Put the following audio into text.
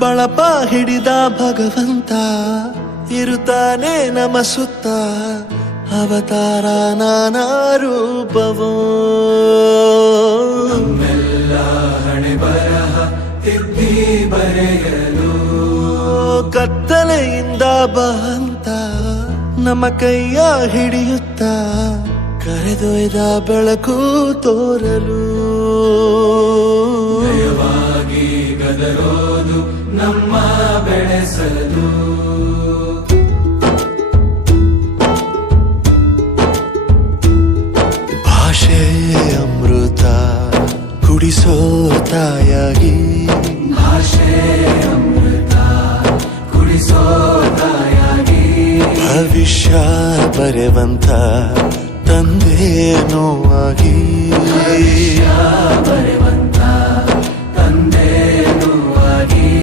ಬಳಪ ಹಿಡಿದ ಭಗವಂತ ಇರುತ್ತಾನೆ ನಮ ಸುತ್ತ ಅವತಾರ ನಾನಾ ರೂಪವೋ ನಮ್ಮೆಲ್ಲ ಹಣೆ ಬರಹ ತಿದ್ದಿ ಬರೆಯಲು ಕತ್ತಲೆಯಿಂದ ಬಹಂತ ನಮ್ಮ ಕೈಯ ಹಿಡಿಯುತ್ತ ಕರೆದೊಯ್ದ ಬೆಳಕು ತೋರಲು ನಯವಾಗಿ ಗದರೋದು ನಮ್ಮ ಬೆಳೆಸಲು ಭಾಷೆ ಅಮೃತ ಕುಡಿಸೋ ತಾಯಾಗಿ ಭಾಷೆ ಅಮೃತ ಕುಡಿಸೋ ತಾಯಾಗಿ ಭವಿಷ್ಯ ಬರೆವಂತ ತಂದೇನೋ ಆಗಿ ಬರೆವಂತ